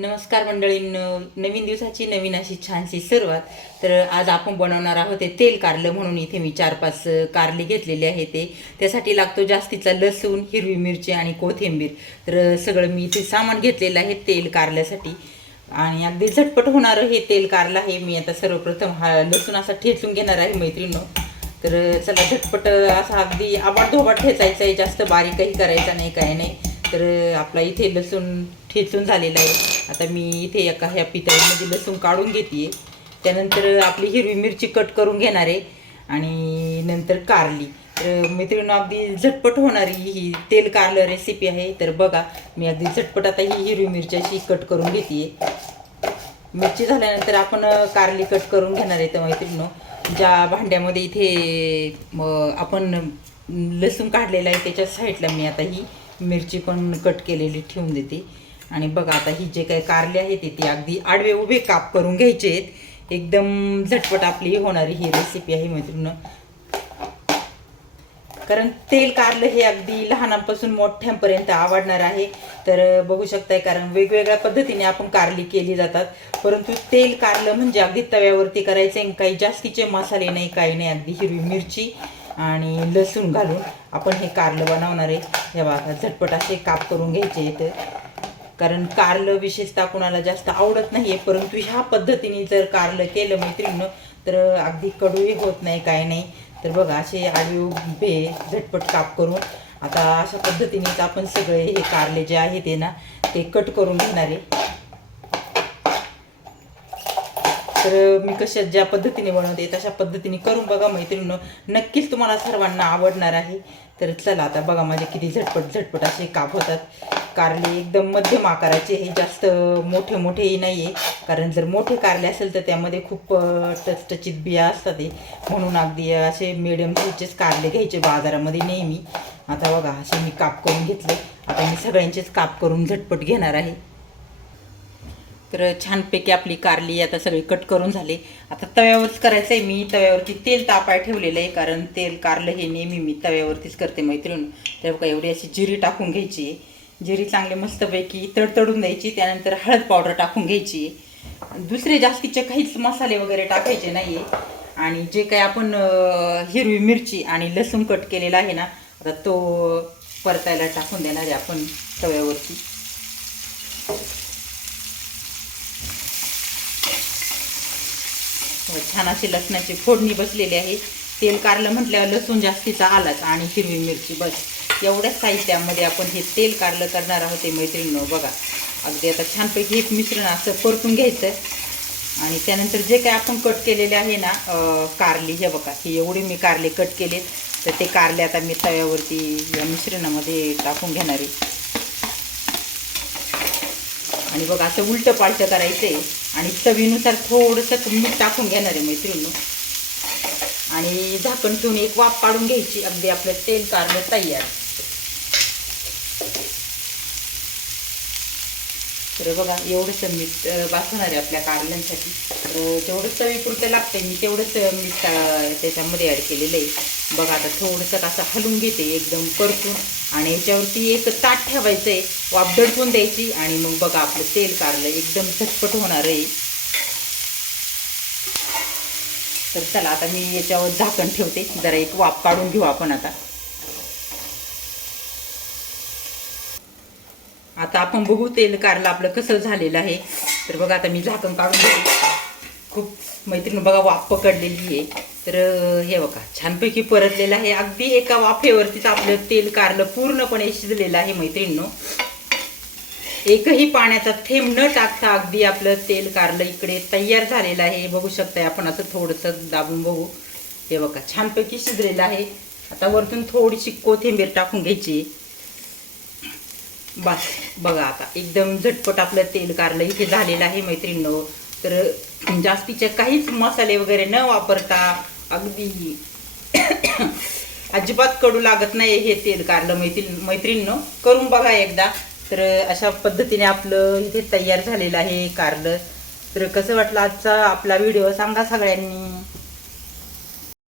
नमस्कार मंडळीं नवीन दिवसाची नवीन अशी छानशी सुरुवात. तर आज आपण बनवणार आहोत ते तेल कारलं म्हणून इथे मी चार पाच कारले घेतलेले आहे ते. त्यासाठी लागतो जास्तीचा लसूण हिरवी मिरची आणि कोथिंबीर. तर सगळं मी इथे सामान घेतलेलं आहे तेल कारल्यासाठी. आणि अगदी झटपट होणारं हे तेल कारलं आहे. मी आता सर्वप्रथम हा लसूण असा ठेचून घेणार आहे मैत्रिणीनो. तर चला झटपट असा अगदी आबाड धोबाट ठेचायचा आहे जास्त बारीकही करायचा नाही काय नाही. तर आपला इथे लसूण ठेचून झालेला आहे. आता मी इथे एका ह्या पितळीमध्ये लसूण काढून घेते त्यानंतर आपली हिरवी मिरची कट करून घेणार आहे आणि नंतर कारली. तर मैत्रिणी अगदी झटपट होणारी ही तेल कारलं रेसिपी आहे. तर बघा मी अगदी झटपट आता ही हिरवी मिरच्याची कट करून घेते मिरची झाल्यानंतर आपण कारली कट करून घेणार आहे तर मैत्रिणी ज्या भांड्यामध्ये इथे आपण लसूण काढलेला आहे त्याच्या साईडला मी आता ही मिरची पण कट केलेली ठेवून देते. आणि बघा आता ही जे काही कारले आहेत ते अगदी आडवे उभे काप करून घ्यायचे आहेत. एकदम झटपट आपली होणारी ही रेसिपी आहे मैत्रिणीनं. कारण तेल कारलं हे अगदी लहानांपासून मोठ्यांपर्यंत आवडणार आहे. तर बघू शकताय कारण वेगवेगळ्या पद्धतीने आपण कारली केली जातात. परंतु तेल कारलं म्हणजे अगदी तव्यावरती करायचं आहे काही जास्तीचे मसाले नाही काही नाही अगदी हिरवी मिरची. आणि लसूण घालून आपण हे कारलं बनवणार आहे. हे बघा झटपट असे काप करून घ्यायचे आहेत. कारण कारलं विशेषतः कुणाला जास्त आवडत नाही आहे परंतु ह्या पद्धतीने जर कारलं केलं मैत्रिणीनं तर अगदी कडूही होत नाही काय नाही. तर बघा असे आळू बे झटपट काप करून आता अशा पद्धतीनेच आपण सगळे हे कारले जे आहे ते ना ते कट करून घेणार आहे. तर मी कशा ज्या पद्धतीने बनवते तशा पद्धतीने करून बघा मैत्रिणीनं. नक्कीच तुम्हाला सर्वांना आवडणार आहे. तर चला आता बघा माझे किती झटपट झटपट असे काप होतात. कारले एकदम मध्यम आकाराचे हे जास्त मोठे मोठेही नाही आहे कारण जर मोठे कारले असेल तर त्यामध्ये खूप टचटचीत बिया असतात म्हणून अगदी असे मिडियम साईजचेच कारले घ्यायचे बाजारामध्ये नेहमी. आता बघा असे मी काप करून घेतले. आता मी सगळ्यांचेच काप करून झटपट घेणार आहे. तर छानपैकी आपली कारली आता सगळी कट करून झाली. आता तव्यावरच करायचं आहे मी तव्यावरती तेल तापाय ठेवलेलं आहे कारण तेल कारलं हे नेहमी मी तव्यावरतीच करते मैत्रीण. तर बघा एवढी अशी जिरी टाकून घ्यायची. आहे जिरी चांगली मस्तपैकी तडतडून द्यायची त्यानंतर हळद पावडर टाकून घ्यायची. आहे दुसरे जास्तीचे काहीच मसाले वगैरे टाकायचे नाही आहे आणि जे काही आपण हिरवी मिरची आणि लसूण कट केलेला आहे ना आता तो परतायला टाकून देणार आहे आपण तव्यावरती. हो, छान अशी लसणाची फोडणी बसलेली आहे. तेल कारलं म्हटल्यावर लसूण जास्तीचा आलाच आणि हिरवी मिरची बस. एवढ्याच साहित्यामध्ये आपण हे तेल कारलं करणार आहोत ते मैत्रिणीनं बघा. अगदी आता छानपैकी हे मिश्रण असं परतून घ्यायचं. आणि त्यानंतर जे काय आपण कट केलेले आहे ना कारली हे बघा हे एवढे मी कारले कट केले तर ते कारले आता मी तव्यावरती या मिश्रणामध्ये टाकून घेणार आहे. आणि बघा असं उलटं पालटं करायचं आहे आणि चवीनुसार थोडंसं मीठ टाकून घेणार आहे मैत्रिणी आणि झाकण ठेवून एक वाफ काढून घ्यायची अगदी आपलं तेल कारलं तयार. तर बघा एवढंच मीठ अं, आहे आपल्या कारल्यांसाठी. तर जेवढं चवीपुरतं लागतंय मी तेवढंच मीठ त्याच्यामध्ये ॲड केलेलं आहे बघा आता थोडंसं असं हलवून घेते एकदम परतून आणि याच्यावरती एक ताट ठेवायचं आहे वाफ दडपून द्यायची. आणि मग बघा आपलं तेल कारलं एकदम झटपट होणार आहे. तर चला आता मी याच्यावर झाकण ठेवते. जरा एक वाफ काढून घेऊ आपण आता. आता आपण बघू तेल कारलं आपलं कसं झालेलं आहे. तर बघा आता मी झाकण काढून खूप मैत्रीण बघा वाफ पकडलेली आहे. तर हे बघा छानपैकी परतलेलं आहे. अगदी एका वाफेवरतीच आपलं तेल कारलं पूर्णपणे शिजलेलं आहे मैत्रिणींनो. एकही पाण्याचा थेंब न टाकता अगदी आपलं तेल कारलं इकडे तयार झालेलं आहे. बघू शकताय आपण असं थोडंसं दाबून बघू. हे बघा छानपैकी शिजलेलं आहे. आता वरतून थोडीशी कोथिंबीर टाकून घ्यायची. बस बघा आता. एकदम झटपट आपलं तेल कारलं इथे झालेलं आहे मैत्रिणीनो. तर जास्तीचे काहीच मसाले वगैरे न वापरता अगदी अजिबात कडू लागत नाही हे तेल कारलं मैत्रीण मैत्रिणींनो. करून बघा एकदा. तर अशा पद्धतीने आपलं इथे तयार झालेलं आहे कारलं. तर कसं वाटलं आजचा आपला व्हिडिओ? सांगा सगळ्यांनी.